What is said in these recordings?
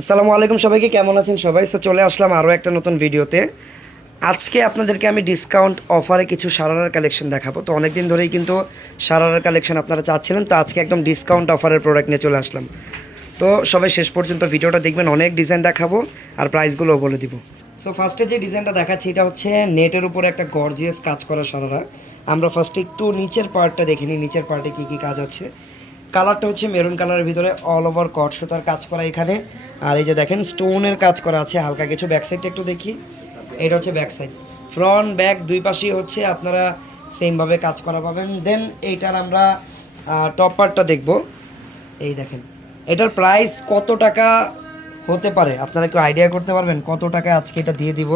আসসালামু আলাইকুম সবাইকে, কেমন আছেন সবাই? সো চলে আসলাম আরও একটা নতুন ভিডিওতে। আজকে আপনাদেরকে আমি ডিসকাউন্ট অফারে কিছু সারারার কালেকশন দেখাবো। তো অনেক দিন ধরেই কিন্তু সারারার কালেকশন আপনারা চাচ্ছিলেন, তো আজকে একদম ডিসকাউন্ট অফারের প্রোডাক্ট নিয়ে চলে আসলাম। তো সবাই শেষ পর্যন্ত ভিডিওটা দেখবেন, অনেক ডিজাইন দেখাবো আর প্রাইসগুলোও বলে দিব। সো ফার্স্টে যে ডিজাইনটা দেখাচ্ছি এটা হচ্ছে নেটের উপরে একটা গর্জিয়াস কাজ করা সারারা। আমরা ফার্স্টে একটু নিচের পার্টটা দেখে নিই, নিচের পার্টে কী কী কাজ আছে। কালারটা হচ্ছে মেরুন কালারের ভিতরে অল ওভার কট সুতার কাজ করা এখানে। আর এই যে দেখেন স্টোনের কাজ করা আছে হালকা কিছু। ব্যাক সাইডটা একটু দেখি, এটা হচ্ছে ব্যাক সাইড। ফ্রন্ট ব্যাক দুই পাশেই হচ্ছে আপনারা সেমভাবে কাজ করা পাবেন। দেন এইটার আমরা টপ পার্টটা দেখব। এই দেখেন এটার প্রাইস কত টাকা হতে পারে আপনারা একটু আইডিয়া করতে পারবেন কত টাকায় আজকে এটা দিয়ে দিব?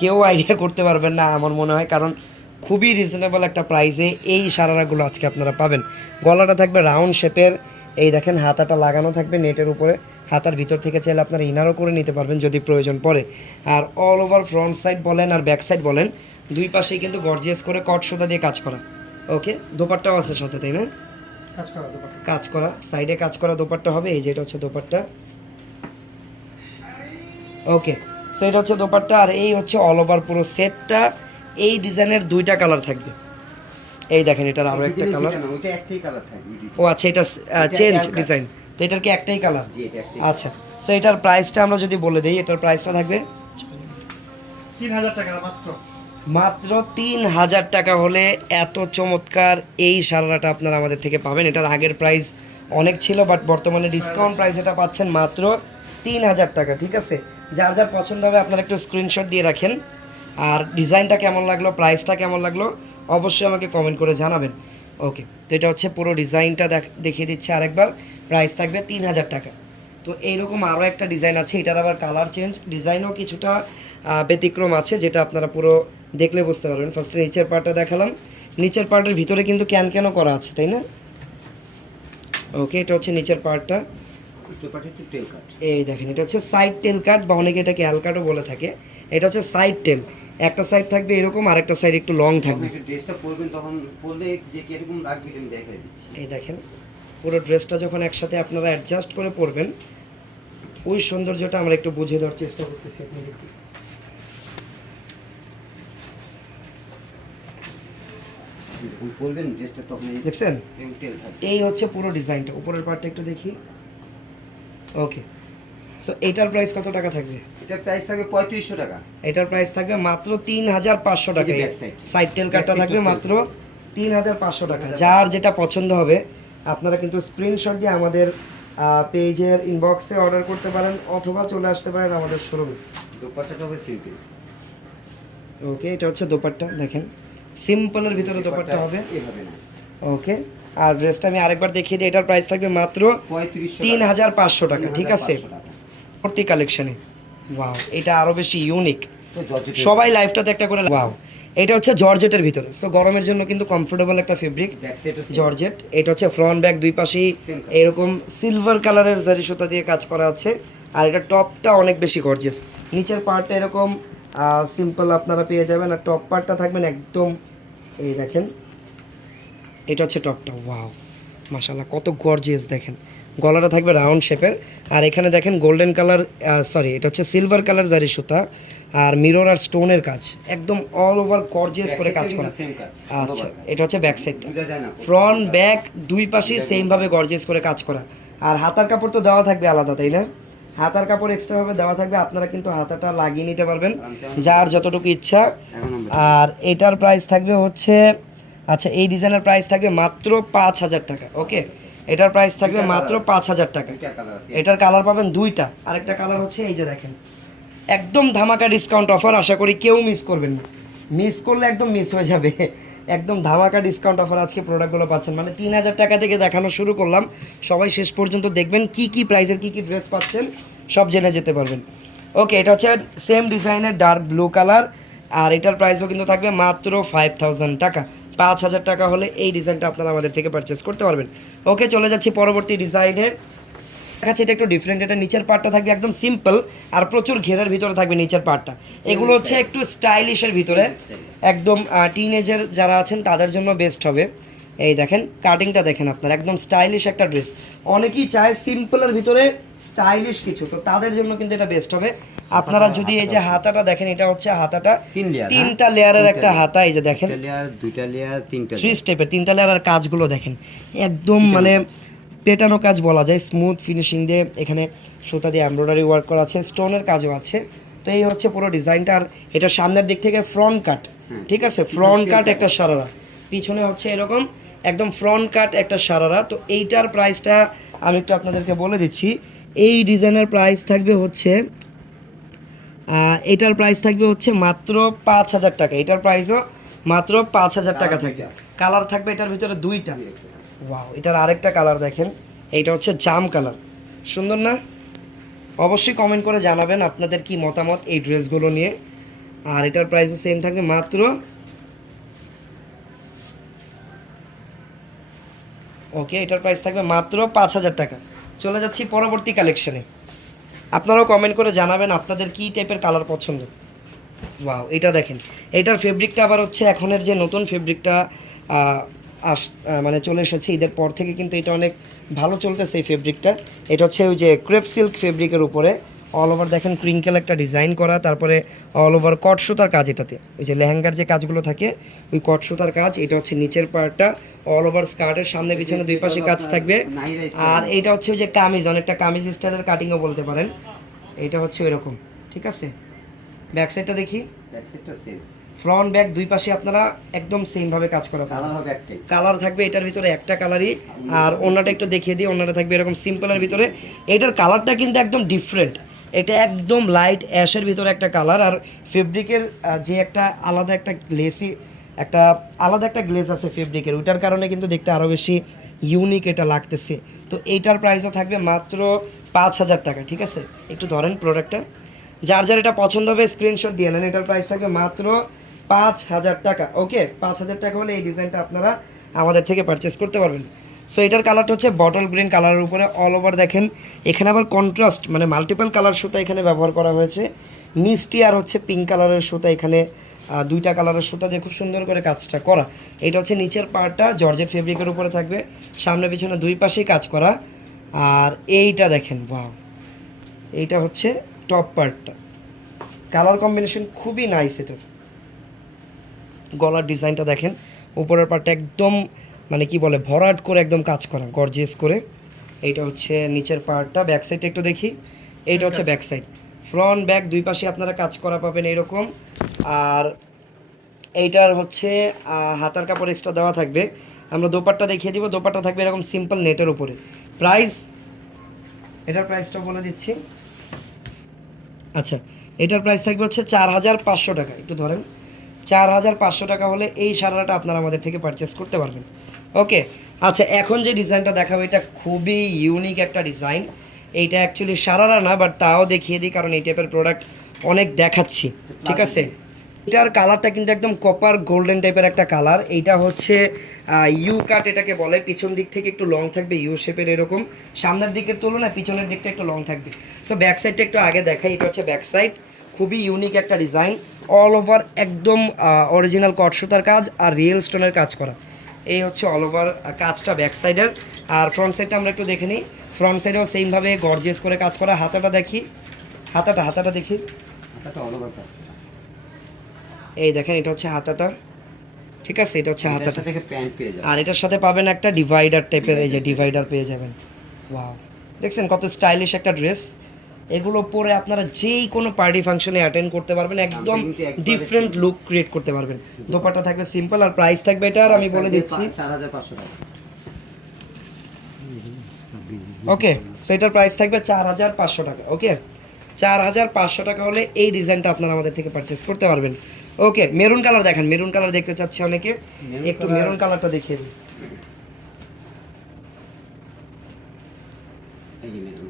কেউ আইডিয়া করতে পারবেন না আমার মনে হয়, কারণ খুবই রিজনেবল একটা প্রাইসে এই সারারাগুলো আজকে আপনারা পাবেন। গলাটা থাকবে রাউন্ড শেপের, এই দেখেন হাতাটা লাগানো থাকবে নেটের উপরে। হাতার ভিতর থেকে চাইলে আপনারা ইনারও করে নিতে পারবেন যদি প্রয়োজন পড়ে। আর অল ওভার ফ্রন্ট সাইড বলেন আর ব্যাক সাইড বলেন, দুই পাশেই কিন্তু গর্জিয়াস করে কট সুতা দিয়ে কাজ করা। ওকে, দোপাট্টাও আছে সাথে, তাই না? কাজ করা সাইডে কাজ করা দোপাট্টা হবে। এই যে এটা হচ্ছে দোপাট্টা। ওকে, সো এটা হচ্ছে দোপাট্টা আর এই হচ্ছে অল ওভার পুরো সেটটা। এই ডিজাইনের দুইটা কালার থাকবে। এই দেখেন এটার আরও একটা কালার। ও আচ্ছা, এটা চেঞ্জ ডিজাইন, তো এটার কি একটাই কালার? আচ্ছা, সো এটার প্রাইসটা আমরা যদি বলে দিই, এটার প্রাইসটা থাকবে 3000 টাকা মাত্র। মাত্র 3000 টাকা হলে এত চমৎকার এই সারারাটা আপনারা আমাদের থেকে পাবেন। এটার আগের প্রাইস অনেক ছিল, বাট বর্তমানে ডিসকাউন্ট প্রাইস এটা পাচ্ছেন মাত্র 3000 টাকা। ঠিক আছে, যার যার পছন্দ হবে আপনারা একটু স্ক্রিনশট দিয়ে রাখেন। আর ডিজাইনটা কেমন লাগলো, প্রাইসটা কেমন লাগলো অবশ্যই আমাকে কমেন্ট করে জানাবেন। ওকে, তো এটা হচ্ছে পুরো ডিজাইনটা দেখিয়ে দিচ্ছে আরেকবার। প্রাইস থাকবে 3000 টাকা। তো এইরকম আরও একটা ডিজাইন আছে, এটার আবার কালার চেঞ্জ, ডিজাইনও কিছুটা ব্যতিক্রম আছে, যেটা আপনারা পুরো দেখলে বুঝতে পারবেন। ফার্স্টে নিচের পার্টটা দেখালাম, নিচের পার্টের ভিতরে কিন্তু ক্যানও করা আছে, তাই না? ওকে, এটা হচ্ছে নিচের পার্টটা। এই দেখেন এটা হচ্ছে সাইড টেল কাট, বা অনেকে এটাকে অ্যাল কাটও বলে থাকে। এটা হচ্ছে সাইড টেল, একটা সাইড থাকবে এরকম আর একটা সাইড একটু লং থাকবে। ড্রেসটা পরবেন তখন পরলে যে কিরকম লাগবে আমি দেখাই দিচ্ছি। এই দেখেন পুরো ড্রেসটা যখন একসাথে আপনারা অ্যাডজাস্ট করে পরবেন, ওই সৌন্দর্যটা আমরা একটু বুঝে দেওয়ার চেষ্টা করতেছি আপনাদেরকে। পরবেন ড্রেসটা তখন দেখছেন, টেল থাকবে। এই হচ্ছে পুরো ডিজাইনটা। উপরের পার্টটা একটু দেখি। ওকে, সো এটার প্রাইস কত টাকা থাকবে? এটার প্রাইস থাকবে 3500 টাকা। এটার প্রাইস থাকবে মাত্র 3500 টাকা। এই যে back side। সাইড টেল কাটটা Back side থাকবে টা মাত্র 3500 টাকা। যার যেটা পছন্দ হবে আপনারা কিন্তু স্ক্রিনশট দিয়ে আমাদের পেজের ইনবক্সে অর্ডার করতে পারেন, অথবা চলে আসতে পারেন আমাদের শোরুমে। দোপাট্টাটা হবে সিম্পল। ওকে, এটা হচ্ছে দোপাট্টা। দেখেন সিম্পলের ভিতরে দোপাট্টা হবে এভাবে না। ওকে, আর ড্রেসটা আমি আরেকবার দেখিয়ে দিই। এটার প্রাইস থাকবে মাত্র 3500 টাকা। ঠিক আছে, প্রতি কালেকশনে। ওয়াও, এটা আরও বেশি ইউনিক। সবাই লাইফটাতে একটা করে ওয়াও। এটা হচ্ছে জর্জেটের ভিতরে, সো গরমের জন্য কিন্তু কমফোর্টেবল একটা ফেব্রিক জর্জেট। এটা হচ্ছে ফ্রন্ট ব্যাক দুই পাশেই এরকম সিলভার কালারের জারি সুতা দিয়ে কাজ করা আছে। আর এটা টপটা অনেক বেশি গর্জিয়াস। নিচের পার্টটা এরকম সিম্পল আপনারা পেয়ে যাবেন, আর টপ পার্টটা থাকবেন একদম। এই দেখেন এটা হচ্ছে টপটা। ওয়াও, মাশাআল্লাহ কত গর্জিয়াস। দেখেন গলাটা থাকবে রাউন্ড শেপের, আর এখানে দেখেন গোল্ডেন কালার, সরি এটা হচ্ছে সিলভার কালার জারি সুতা আর মিরর আর স্টোনের কাজ, একদম অল ওভার গর্জিয়াস করে কাজ করা। আচ্ছা, এটা হচ্ছে ব্যাক সাইডটা। ফ্রন্ট ব্যাক দুই পাশেই সেমভাবে গর্জিয়াস করে কাজ করা। আর হাতার কাপড় তো দেওয়া থাকবে আলাদা, তাই না? হাতার কাপড় এক্সট্রাভাবে দেওয়া থাকবে, আপনারা কিন্তু হাতাটা লাগিয়ে নিতে পারবেন যার যতটুকু ইচ্ছা। আর এটার প্রাইস থাকবে হচ্ছে, আচ্ছা এই ডিজাইনের প্রাইস থাকবে মাত্র 5000 টাকা। ওকে, এটার প্রাইস থাকবে মাত্র 5000 টাকা। এটার কালার পাবেন দুইটা, আরেকটা কালার হচ্ছে এই যে দেখেন, একদম ধামাকা ডিসকাউন্ট অফার। আশা করি কেউ মিস করবেন না, মিস করলে একদম মিস হয়ে যাবে। একদম ধামাকা ডিসকাউন্ট অফার আজকে প্রোডাক্টগুলো পাচ্ছেন। মানে 3000 টাকা থেকে দেখানো শুরু করলাম, সবাই শেষ পর্যন্ত দেখবেন কি কি প্রাইসের কি কি ড্রেস পাচ্ছেন সব জেনে যেতে পারবেন। ওকে, এটা হচ্ছে সেম ডিজাইনের ডার্ক ব্লু কালার, আর এটার প্রাইসও কিন্তু থাকবে মাত্র 5000 টাকা। 5000 টাকা হলে এই ডিজাইনটা আপনারা আমাদের থেকে পারচেস করতে পারবেন। ওকে, চলে যাচ্ছি পরবর্তী ডিজাইনে। দেখাচ্ছে এটা একটু ডিফারেন্ট। এটা নিচের পার্টটা থাকবে একদম সিম্পল, আর প্রচুর ঘেরের ভিতরে থাকবে নিচের পার্টটা। এগুলো হচ্ছে একটু স্টাইলিশের ভিতরে, একদম টিনেজার যারা আছেন তাদের জন্য বেস্ট হবে। এই দেখেন কাটিংটা দেখেন আপনার একদম স্টাইলিশ একটা ড্রেস। অনেকেই চায় সিম্পলের ভিতরে স্টাইলিশ কিছু, তো তাদের জন্য কিন্তু এটা বেস্ট হবে। আপনারা যদি এই যে হাতাটা দেখেন, এটা হচ্ছে হাতাটা 3 লেয়ার, তিনটা লেয়ারের একটা হাতা, এই যে দেখেন লেয়ার, 2টা লেয়ার, 3টা থ্রি স্টেপের তিনটা লেয়ার। আর কাজগুলো দেখেন একদম মানে পেটানো কাজ বলা যায়, স্মুথ ফিনিশিং দিয়ে এখানে সুতা দিয়ে এমব্রয়ডারি ওয়ার্ক করা আছে, স্টোনের কাজও আছে। তো এই হচ্ছে পুরো ডিজাইনটা। আর এটা সামনের দিক থেকে ফ্রন্ট কাট, ঠিক আছে, ফ্রন্ট কাট একটা সারারা, পিছনে হচ্ছে এরকম একদম ফ্রন্ট কাট একটা সারারা। তো এইটার প্রাইসটা আমি একটু আপনাদেরকে বলে দিচ্ছি। এই ডিজাইনের প্রাইস থাকবে হচ্ছে এটার প্রাইস থাকবে হচ্ছে মাত্র 5,000 টাকা। এটার প্রাইসও মাত্র 5,000 টাকা থাকবে। কালার থাকবে এটার ভিতরে দুইটা। ওয়াও, এটার আরেকটা কালার দেখেন, এইটা হচ্ছে জাম কালার, সুন্দর না? অবশ্যই কমেন্ট করে জানাবেন আপনাদের কি মতামত এই ড্রেসগুলো নিয়ে। আর এটার প্রাইসও সেম থাকবে মাত্র, ওকে, এটার প্রাইস থাকবে মাত্র 5,000 টাকা। চলে যাচ্ছি পরবর্তী কালেকশনে। আপনারাও কমেন্ট করে জানাবেন আপনাদের কী টাইপের কালার পছন্দ। ওয়াও, এটা দেখেন, এটার ফেব্রিকটা আবার হচ্ছে এখনের যে নতুন ফেব্রিকটা মানে চলে এসেছে ঈদের পর থেকে, কিন্তু এটা অনেক ভালো চলতেছে এই ফেব্রিকটা। এটা হচ্ছে ওই যে ক্রেপ সিল্ক ফেব্রিকের উপরে অল ওভার দেখেন ক্রিঙ্কেল একটা ডিজাইন করা, তারপরে অল ওভার কট সুতার কাজ। এটাতে ওই যে লেহেঙ্গার যে কাজগুলো থাকে ওই কট সুতার কাজ। এটা হচ্ছে নিচের পার্টটা অল ওভার স্কার্টের সামনে পিছনে দুই পাশে কাজ থাকবে। আর এটা হচ্ছে ওই যে কামিজ, অনেকটা কামিজ স্টাইলের কাটিংও বলতে পারেন। এটা হচ্ছে এরকম, ঠিক আছে। ব্যাক সাইডটা দেখি, ব্যাক সাইডটা সেম, ফ্রন্ট ব্যাক দুই পাশে আপনারা একদম সেম ভাবে কাজ করা। কালার হবে একটাই, কালার থাকবে এটার ভিতরে একটা কালারই। আর অন্যটা একটু দেখিয়ে দিই, অন্যটা থাকবে এরকম সিম্পলের ভিতরে। এটার কালারটা কিন্তু একদম ডিফারেন্ট, এটা একদম লাইট অ্যাশের ভিতরে একটা কালার। আর ফেব্রিকের যে একটা আলাদা একটা গ্লেসি একটা আলাদা একটা গ্লেজ আছে ফেব্রিকের, ওইটার কারণে কিন্তু দেখতে আরও বেশি ইউনিক এটা লাগতেছে। তো এইটার প্রাইসও থাকবে মাত্র 5,000 টাকা, ঠিক আছে। একটু ধরেন প্রোডাক্টটা, যার যার এটা পছন্দ হবে স্ক্রিনশট দিয়ে নেন। এটার প্রাইস থাকবে মাত্র 5,000 টাকা। ওকে, 5,000 টাকা হলে এই ডিজাইনটা আপনারা আমাদের থেকে পারচেস করতে পারবেন। সো এটার কালারটা হচ্ছে বটল গ্রিন কালারের উপরে অল ওভার দেখেন। এখানে আবার কন্ট্রাস্ট মানে মাল্টিপল কালার সুতা এখানে ব্যবহার করা হয়েছে, মিষ্টি আর হচ্ছে পিঙ্ক কালারের সুতা এখানে, দুইটা কালারের সুতা দিয়ে খুব সুন্দর করে কাজটা করা। এটা হচ্ছে নিচের পার্টটা জর্জেট ফেব্রিকের উপরে থাকবে, সামনে পিছনে দুই পাশেই কাজ করা। আর এইটা দেখেন, বাহ, এইটা হচ্ছে টপ পার্টটা, কালার কম্বিনেশন খুবই নাইস। এটার গলার ডিজাইনটা দেখেন, উপরের পার্টটা একদম মানে কি বলে ভরাট করে একদম কাজ করা গর্জিয়াস করে। এইটা হচ্ছে নিচের পার্টটা। ব্যাক সাইডটা একটু দেখি, এইটা হচ্ছে ব্যাক সাইড, ফ্রন্ট ব্যাক দুই পাশে আপনারা কাজ করা পাবেন এইরকম। আর এইটার হচ্ছে হাতার কাপড় এক্সট্রা দেওয়া থাকবে। আমরা দোপাট্টা দেখিয়ে দিব, দোপাট্টা থাকবে এরকম সিম্পল নেটের উপরে। প্রাইস, এটার প্রাইসটা বলে দিচ্ছি। আচ্ছা, এটার প্রাইস থাকবে হচ্ছে 4,500 টাকা। একটু ধরেন, 4,500 টাকা হলে এই সারাটা আপনারা আমাদের থেকে পারচেস করতে পারবেন। ওকে, আচ্ছা, এখন যে ডিজাইনটা দেখাবো এটা খুবই ইউনিক একটা ডিজাইন। এইটা অ্যাকচুয়ালি সারারা না, বাট তাও দেখিয়ে দিই কারণ এই টাইপের প্রোডাক্ট অনেক দেখাচ্ছি, ঠিক আছে। এটার কালারটা কিন্তু একদম কপার গোল্ডেন টাইপের একটা কালার। এইটা হচ্ছে ইউ কাট এটাকে বলে, পিছন দিক থেকে একটু লং থাকবে ইউ শেপের এরকম, সামনের দিকের তুলনায় পিছনের দিকটা একটু লং থাকবে। সো ব্যাক সাইডটা একটু আগে দেখাই, এটা হচ্ছে ব্যাক সাইড, খুবই ইউনিক একটা ডিজাইন। অল ওভার একদম অরিজিনাল কট সুতার কাজ আর রিয়েল স্টোনের কাজ করা। এই হচ্ছে অল ওভার কাজটা ব্যাক সাইডের। আর ফ্রন্ট সাইডটা আমরা একটু দেখে নিই, ফ্রন্ট সাইডেও সেমভাবে গর্জিয়াস করে কাজ করা। হাতাটা দেখি, হাতাটা দেখি, হাতাটা অল ওভার কাজ, এই দেখেন এটা হচ্ছে হাতাটা, ঠিক আছে। এটা হচ্ছে হাতাটা থেকে প্যান্ট পেয়ে যাবেন। আর এটার সাথে পাবেন একটা ডিভাইডার টাইপের, এই যে ডিভাইডার পেয়ে যাবেন। ওয়াও, দেখছেন কত স্টাইলিশ একটা ড্রেস। এগুলো পরে আপনারা যেই কোনো পার্টি ফাংশনে অ্যাটেন্ড করতে পারবেন, একদম ডিফারেন্ট লুক ক্রিয়েট করতে পারবেন। দোপাট্টা থাকবে সিম্পল আর প্রাইস থাকবে এটার আমি বলে দিচ্ছি 4,500 টাকা। ওকে, সো এটার প্রাইস থাকবে 4,500 টাকা। ওকে, 4,500 টাকা হলে এই ডিজাইনটা আপনারা আমাদের থেকে পারচেস করতে পারবেন। ওকে, মেরুন কালার দেখেন, মেরুন কালার দেখতে চাচ্ছে অনেকে, একটু মেরুন কালারটা দেখিয়ে দিই। এই যে মেরুন,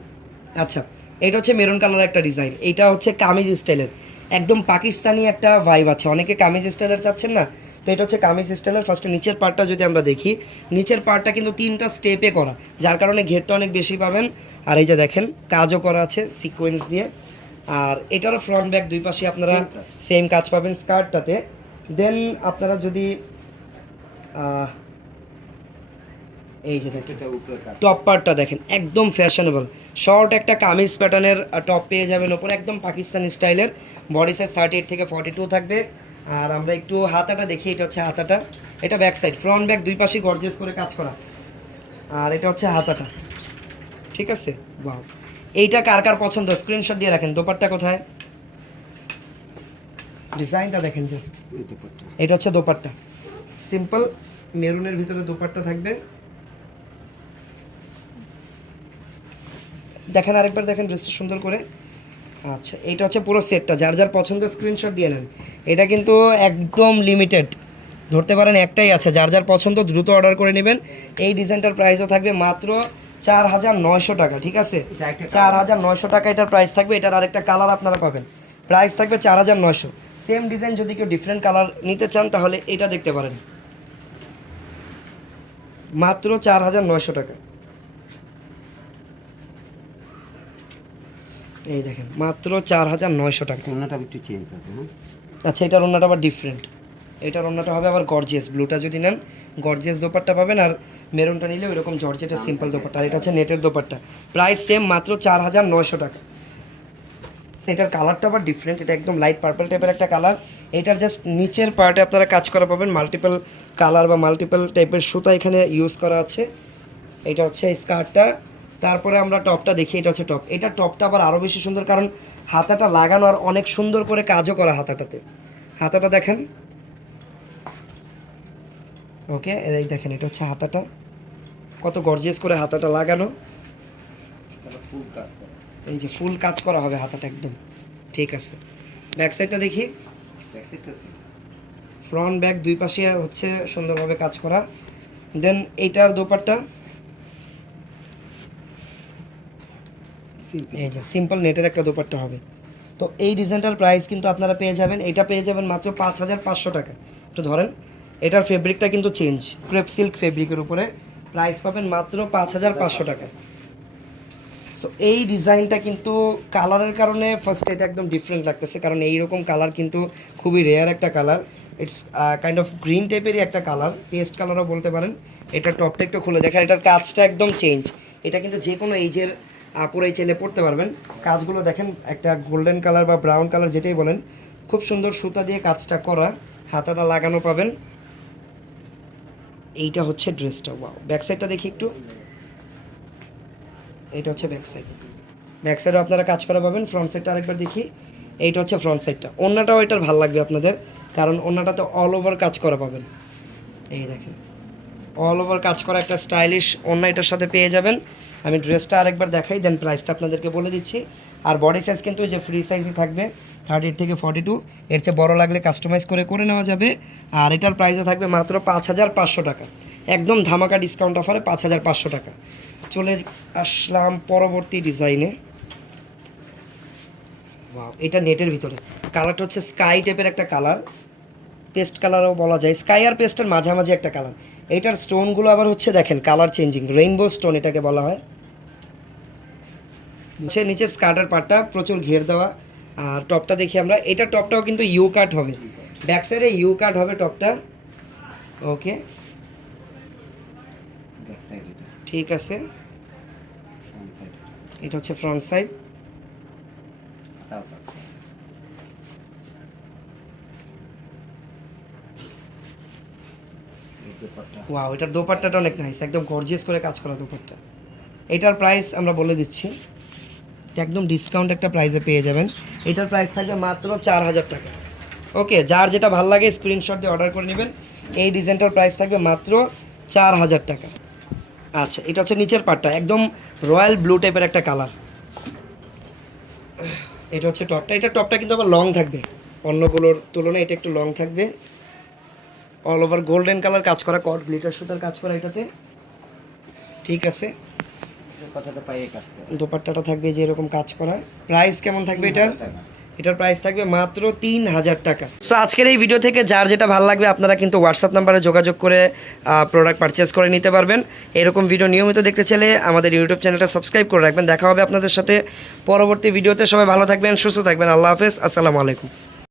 আচ্ছা, এটা হচ্ছে মেরুন কালার একটা ডিজাইন। এটা হচ্ছে কামিজ স্টাইলের, একদম পাকিস্তানি একটা ভাইব আছে। অনেকে কামিজ স্টাইলের চাচ্ছেন না, তো এটা হচ্ছে কামিজ স্টাইলের। ফার্স্টে নিচের পার্টটা যদি আমরা দেখি, নিচের পার্টটা কিন্তু 3টা স্টেপে করা, যার কারণে ঘেরটা অনেক বেশি পাবেন। আর এই যে দেখেন কাজও করা আছে সিকোয়েন্স দিয়ে। আর এটারও ফ্রন্ট ব্যাক দুই পাশে আপনারা সেম কাজ পাবেন স্কার্টটাতে। দেন আপনারা যদি এই যে দেখেন এটা উপরে কাজ। টপ পার্টটা দেখেন একদম ফ্যাশনেবল, শর্ট একটা কামিজ প্যাটার্নের টপ পেয়ে যাবেন ওপরে, একদম পাকিস্তানি স্টাইলের। বডি সাইজ 38 থেকে 42 থাকবে। আর আমরা একটু হাতাটা দেখি, এটা হচ্ছে হাতাটা, এটা ব্যাক সাইড, ফ্রন্ট ব্যাক দুই পাশে গর্জিয়াস করে কাজ করা। আর এটা হচ্ছে হাতাটা, ঠিক আছে। বাহ, এইটা কার কার পছন্দ স্ক্রিনশট দিয়ে রাখেন। দোপাট্টা কোথায়, ডিজাইনটা দেখেন জাস্ট। এই দুপাট্টা। এটা হচ্ছে দোপাট্টা, সিম্পল মেরুনের ভিতরে দোপাট্টা থাকবে। দেখেন আরেকবার দেখেন ড্রেসটা সুন্দর করে। আচ্ছা, এটা হচ্ছে পুরো সেটটা, যার যার পছন্দ স্ক্রিনশট দিয়ে নেন। এটা কিন্তু একদম লিমিটেড, ধরতে পারেন একটাই আছে, যার যার পছন্দ দ্রুত অর্ডার করে নেবেন। এই ডিজাইনটার প্রাইসও থাকবে মাত্র 4,900 টাকা, ঠিক আছে। 4,900 টাকা এটার প্রাইস থাকবে। এটার আরেকটা কালার আপনারা পাবেন, প্রাইস থাকবে 4,900। সেম ডিজাইন যদি কেউ ডিফারেন্ট কালার নিতে চান তাহলে এটা দেখতে পারেন, মাত্র 4,900 টাকা। এই দেখেন মাত্র 4,900 টাকা। ওনাটা একটু চেঞ্জ আছে, হ্যাঁ। আচ্ছা, এটার ওন্নাটা আবার ডিফারেন্ট, এটার ওন্নাটা হবে আবার গর্জিয়াস। ব্লুটা যদি নেন গর্জিয়াস দোপাট্টা পাবেন, আর মেরুনটা নিলে ওইরকম জর্জেটের সিম্পল দোপাট্টা। আর এটা হচ্ছে নেটের দোপাট্টা, প্রাইস সেম মাত্র 4,900 টাকা। এটার কালারটা আবার ডিফারেন্ট, এটা একদম লাইট পার্পল টাইপের একটা কালার। এটার জাস্ট নিচের পার্টে আপনারা কাজ করা পাবেন, মাল্টিপল কালার বা মাল্টিপল টাইপের সুতা এখানে ইউজ করা আছে। এটা হচ্ছে স্কার্টটা। তারপরে আমরা টপটা দেখি, এটা হচ্ছে টপ। এটা টপটা আবার আরও বেশি সুন্দর, কারণ হাতাটা লাগানো আর অনেক সুন্দর করে কাজও করা হাতাটাতে। হাতাটা দেখেন, ওকে, এই দেখেন এটা হচ্ছে হাতাটা, কত গর্জিয়াস করে হাতাটা লাগানো। তাহলে ফুল কাজ করে। এই যে ফুল কাজ করা হবে হাতাটা একদম, ঠিক আছে। ব্যাক সাইডটা দেখি, ব্যাক সাইডটা আছে। ফ্রন্ট ব্যাক দুই পাশে হচ্ছে সুন্দরভাবে কাজ করা। দেন এইটার দোপাট্টা, এই যে সিম্পল নেটের একটা দোপাট্টা হবে। তো এই ডিজাইনটার প্রাইস কিন্তু আপনারা পেয়ে যাবেন, এটা পেয়ে যাবেন মাত্র 5,500 টাকা। একটু ধরেন, এটার ফেব্রিকটা কিন্তু চেঞ্জ, ক্রেপ সিল্ক ফেব্রিকের উপরে, প্রাইস পাবেন মাত্র 5,500 টাকা। সো এই ডিজাইনটা কিন্তু কালারের কারণে ফার্স্ট এটা একদম ডিফারেন্ট লাগতেছে, কারণ এইরকম কালার কিন্তু খুবই রেয়ার একটা colour. It's kind of green টাইপেরই একটা কালার, পেস্ট কালারও বলতে পারেন। এটার টপটা একটু খুলে দেখেন, এটার কাজটা একদম চেঞ্জ। এটা কিন্তু যে কোনো এইজের পুরোই চাইলে পড়তে পারবেন। কাজগুলো দেখেন, একটা গোল্ডেন কালার বা ব্রাউন কালার যেটাই বলেন, খুব সুন্দর সুতা দিয়ে কাজটা করা, হাতাটা লাগানো পাবেন। এইটা হচ্ছে ড্রেসটা। ওয়াও, ব্যাক সাইডটা দেখি একটু, এইটা হচ্ছে ব্যাক সাইড। ব্যাক সাইডও আপনারা কাজ করা পাবেন। ফ্রন্ট সাইডটা আরেকবার দেখি, এইটা হচ্ছে ফ্রন্ট সাইডটা। ওন্নাটাও এটার ভালো লাগবে আপনাদের, কারণ ওন্নাটাতে অল ওভার কাজ করা পাবেন। এই দেখেন অল ওভার কাজ করা একটা স্টাইলিশ ওন্না এটার সাথে পেয়ে যাবেন। আমি ড্রেসটা আরেকবার দেখাই, দেন প্রাইসটা আপনাদেরকে বলে দিচ্ছি। আর বডি সাইজ কিন্তু যে ফ্রি সাইজই থাকবে, 38 থেকে 42, এর চেয়ে বড় লাগলে কাস্টমাইজ করে করে নেওয়া যাবে। আর এটার প্রাইসও থাকবে মাত্র 5,500 টাকা, একদম ধামাকা ডিসকাউন্ট অফারে 5,500 টাকা। চলে আসলাম পরবর্তী ডিজাইনে। ওয়াও, এটা নেটের ভিতরে, কালারটা হচ্ছে স্কাই টাইপের একটা কালার, পেস্ট কালারও বলা যায়, স্কাই আর পেস্টের মাঝামাঝি একটা কালার। এইটার স্টোনগুলো আবার হচ্ছে দেখেন কালার চেঞ্জিং, রেইনবো স্টোন এটাকে বলা হয়। হচ্ছে নিচের স্কার্টের পার্টটা প্রচুর ঘের দেওয়া। আর টপটা দেখি আমরা, এটা টপটাও কিন্তু ইউ কাট হবে, ব্যাক সাইডে ইউ কাট হবে টপটা। ওকে, ব্যাক সাইড এটা। ঠিক আছে। Front side. এটা হচ্ছে ফ্রন্ট সাইড। তাও কাজ করে। এই দুপাট্টা। ওয়াও, এটার দোপাট্টাটা অনেক নাইস, একদম গর্জিয়াস করে কাজ করা দোপাট্টা। এটার প্রাইস আমরা বলে দিচ্ছি, এটা একদম ডিসকাউন্ট একটা প্রাইসে পেয়ে যাবেন। এটার প্রাইস থাকবে মাত্র 4,000 টাকা। ওকে, যার যেটা ভালো লাগে স্ক্রিনশট দিয়ে অর্ডার করে নেবেন। এই ডিজাইনটার প্রাইস থাকবে মাত্র 4,000 টাকা। আচ্ছা, এটা হচ্ছে নিচের পার্টটা, একদম রয়্যাল ব্লু টাইপের একটা কালার। এটা হচ্ছে টপটা, এটা টপটা কিন্তু আবার লং থাকবে, অন্যগুলোর তুলনায় এটা একটু লং থাকবে। অল ওভার গোল্ডেন কালার কাজ করা, কট গ্লিটার সুতার কাজ করা এটাতে, ঠিক আছে। এই কথাটা পাইয়ে কাজ করে। দোপাট্টাটা থাকবে যে এরকম কাজ করা। প্রাইস কেমন থাকবে এটার? 3,000 টাকা। এটার প্রাইস থাকবে মাত্র 3,000 টাকা। সো আজকের এই ভিডিও থেকে যার যেটা ভালো লাগবে আপনারা কিন্তু হোয়াটসঅ্যাপ নাম্বারে যোগাযোগ করে প্রোডাক্ট পারচেস করে নিতে পারবেন। এরকম ভিডিও নিয়মিত দেখতে চাইলে আমাদের ইউটিউব চ্যানেলটা সাবস্ক্রাইব করে রাখবেন। দেখা হবে আপনাদের সাথে পরবর্তী ভিডিওতে। সবাই ভালো থাকবেন, সুস্থ থাকবেন। আল্লাহ হাফেজ, আসসালামু আলাইকুম।